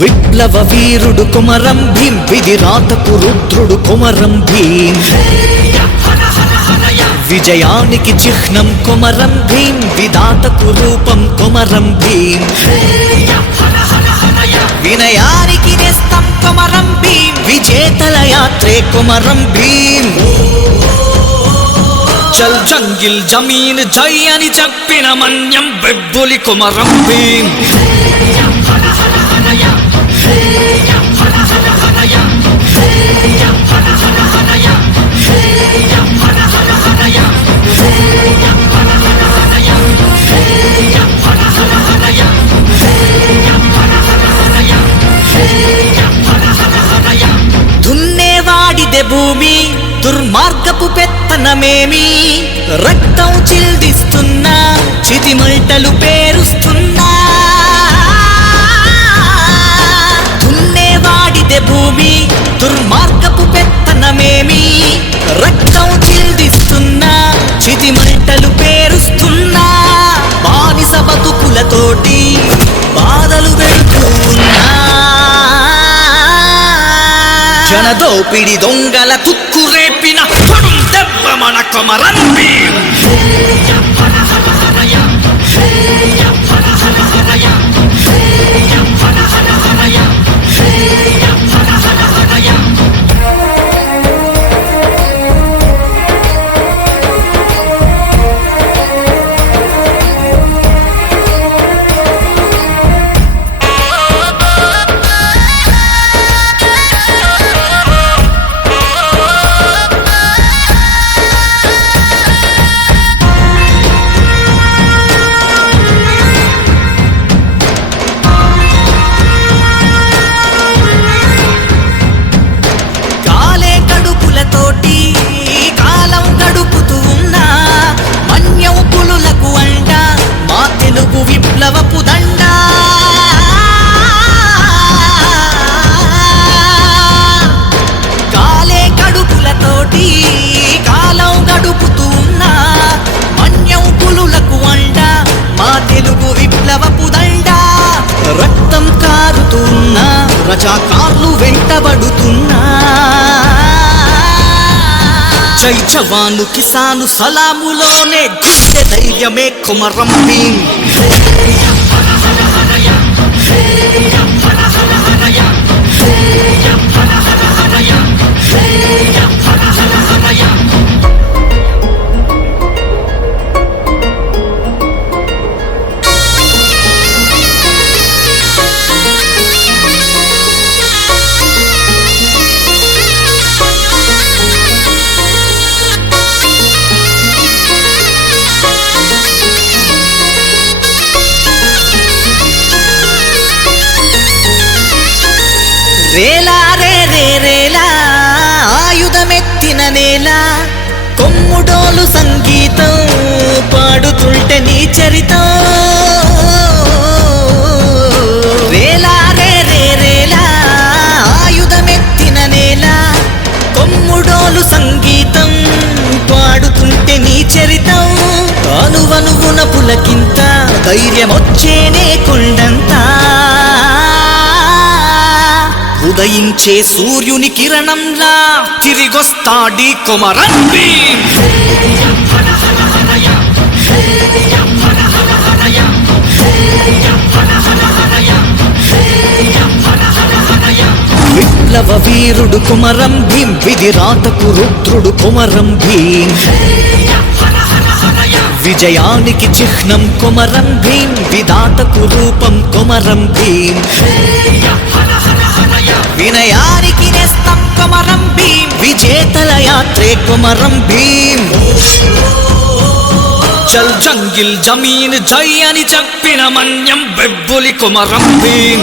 విప్లవ వీరుడు కొమరం భీం, విధిరాతకు రుద్రుడు కొమరం భీం. విజయానికి చిహ్నం కొమరం భీం, విధాతకు రూపం కొమరం భీం. వినయానికి నేస్తం కొమరం భీం, విజేతల యాత్రే కొమరం భీం. చల్ జంగిల్ జమీన్ జై అని చెప్పిన మన్యం బెబ్బులి కొమరం భీం. దున్నేవాడిదే భూమి, దుర్మార్గపు పెత్తనమేమి, రక్తం చిల్దిస్తున్నా చితిమంటలు పేరుస్తున్నా. దున్నేవాడిదే భూమి, దుర్మార్గపు పెత్తనమేమి, రక్తం చిల్దిస్తున్నా చితిమంటలు పేరుస్తున్నా. బానిస బతుకులతోటి బాధలు పెడుతూ ఉన్నా. జనదోపిడి దొంగల తుక్కు రేపిన దెబ్బ మన కొమరం భీం. కాలం గడుపుతూ ఉన్నా మన్యం పులులకు అండ మా తెలుగు విప్లవపు దండ. కాలే కడుపులతోటి కాలం గడుపుతూ ఉన్నా మన్యం పులులకు అండ మా తెలుగు విప్లవపు దండ. రక్తం కారుతున్నా రజాకార్లు వెంటబడుతున్నా. జై జవాను కిసాను సలాములోనే గుండె ధైర్యమే కొమరం భీం. రేలా రే రే రేలా ఆయుధమెత్తిన నేల, కొమ్ముడోలు సంగీతం పాడుతుంటే నీ చరితం. రేలా రే రే రేలా ఆయుధమెత్తిన నేల, కొమ్ముడోలు సంగీతం పాడుతుంటే నీ చరితం. అనువనువున పులకింత ధైర్యమొచ్చేనే కొండంతా. ఉదయించే సూర్యుని కిరణంలా తిరిగొస్తాడీ కొమరం భీం. విప్లవ వీరుడు కొమరం భీం, విధిరాతకు రుద్రుడు కొమరం భీం. విజయానికి చిహ్నం కొమరం భీం, విధాతకు రూపం కొమరం భీం. వినయానికి నేస్తం కొమరం భీం, విజేతల యాత్రే కొమరం భీం. చల్ జంగిల్ జమీన్ జై అని చెప్పిన మన్యం బెబ్బులి కొమరం భీం.